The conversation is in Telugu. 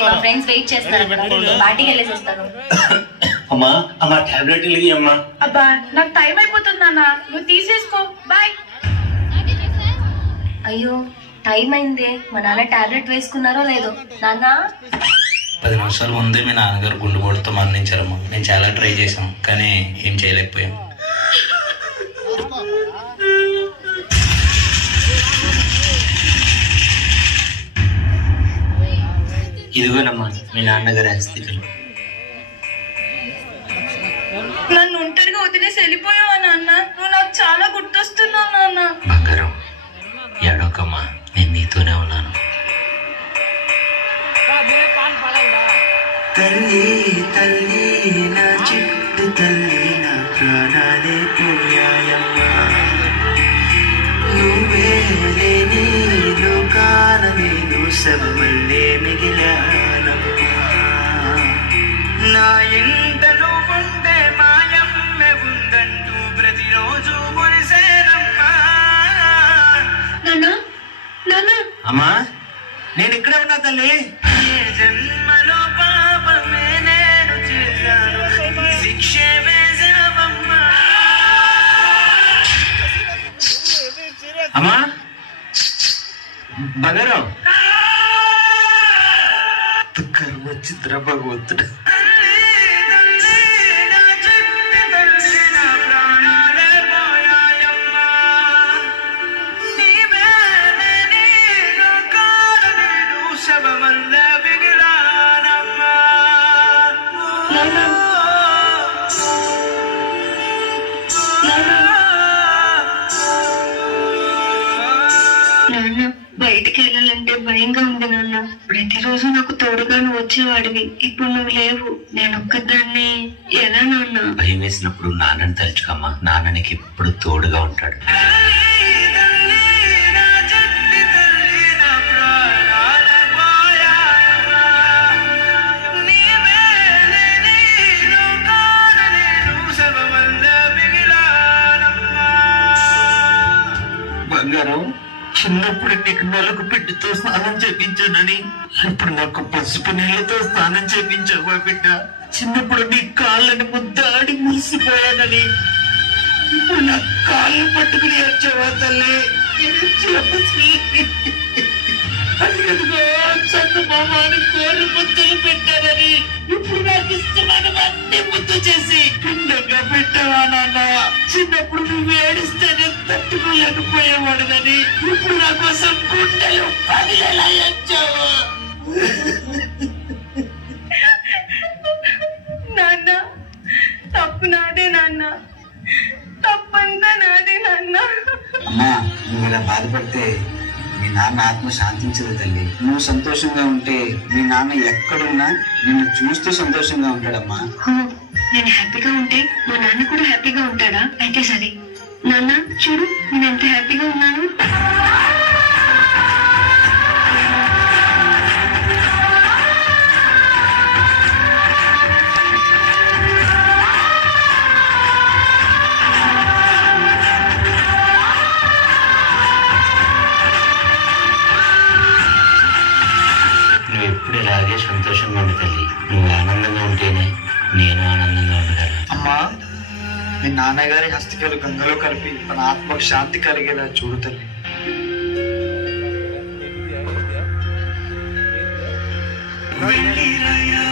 మా ఫ్రెండ్స్ వెయిట్ చేస్తారు, పార్టీకి వెళ్ళేసి వస్తాను. అమ్మా అమ్మా టాబ్లెట్ అమ్మా. అబ్బా నాకు టైం అయిపోతుంది నాన్న, నువ్వు తీసేసుకో. బాయ్. అయ్యో టైం అయింది, మా నాన్న టాబ్లెట్ వేసుకున్నారో లేదో. నాన్న 10 నిమిషాల ముందే మీ నాన్నగారు గుండెపోటుతో మరణించారమ్మా. నేను చాలా ట్రై చేశాను కానీ ఏం చేయలేకపోయాం. ఇదిగోనమ్మా మీ నాన్నగారి అస్థికలు. నన్ను ఒంటరిగా వదిలేసి వెళ్ళిపోయావా నాన్న? నువ్వు నాకు చాలా గుర్తొస్తున్నావు నాన్న. బంగారం ఏడోకమ్మా, నేను నీతోనే ఉన్నాను. తల్లి తల్లి నా చిట్టు తల్లి, నా ప్రాణాలే పోయాయమ్మా. నువ్వే లేని లోకాన నేను శవమల్లే మిగిలానమ్మా. నా ఇంట నువ్వుంటే మాయమ్మె ఉందంటూ ప్రతిరోజు మురిసేనమ్మా. అమ్మా నేను ఇక్కడే ఉన్నా తల్లి. జన్మలో పాపమే నేను చేశాను, శిక్షే వేసావమ్మా. అమ్మా బంగారం కర్మ చిత్ర భగవంతుడు. నాన్న బయటికి వెళ్ళాలంటే భయంగా ఉంది నాన్న. ప్రతిరోజు నాకు తోడుగా నువ్వు వచ్చేవాడివి, ఇప్పుడు నువ్వు లేవు. నేను ఒక్కదాన్ని ఎలా నాన్న? భయం వేసినప్పుడు నాన్నని తలుచుకమ్మా, నాన్న నీకు ఎప్పుడు తోడుగా ఉంటాడు. బంగారం చిన్నప్పుడు నీకు నలుగు పిండితో స్నానం చేయించానని ఇప్పుడు నాకు పసుపు నీళ్ళతో స్నానం చేయించావా బిడ్డ? చిన్నప్పుడు నీ కాళ్ళని ముద్దాడి మురిసిపోయానని ఇప్పుడు నా కాళ్ళు పట్టుకుని వచ్చావా తల్లి? చందమామని కోరి ముద్దులు పెట్టానని ఇప్పుడు నాకు ఇష్టమైనవన్నీ ముద్దు చేసి పిండంగా పెట్టావా నాన్న? చిన్నప్పుడు నువ్వు ఏడిస్తేనే తట్టుకోలేకపోయేవాడునని ఇప్పుడు నా కోసం గుండెలు పగిలేలా వచ్చావా? నాన్న తప్పు నాదే నాన్న, తప్పంతా నాదే నాన్న. అమ్మా నువ్వు ఇలా బాధపడితే మీ నాన్న ఆత్మ శాంతించదు తల్లి. నువ్వు సంతోషంగా ఉంటే మీ నాన్న ఎక్కడున్నా నిన్ను చూస్తూ సంతోషంగా ఉంటాడమ్మా. నేను హ్యాపీగా ఉంటే మా నాన్న కూడా హ్యాపీగా ఉంటాడా? అయితే సరే నాన్న, చూడు నేను ఎంత హ్యాపీగా ఉన్నాను. నువ్వు ఎప్పుడు ఇలాగే సంతోషంగా ఉండు తల్లి. నువ్వు ఆనందంగా ఉంటేనే నేను ఆనందంగా ఉండగలను. అమ్మా మీ నాన్నగారి హస్తికలు గంగలో కలిపి తన ఆత్మకు శాంతి కలిగేలా చూడు తల్లి. వెళ్ళిరయా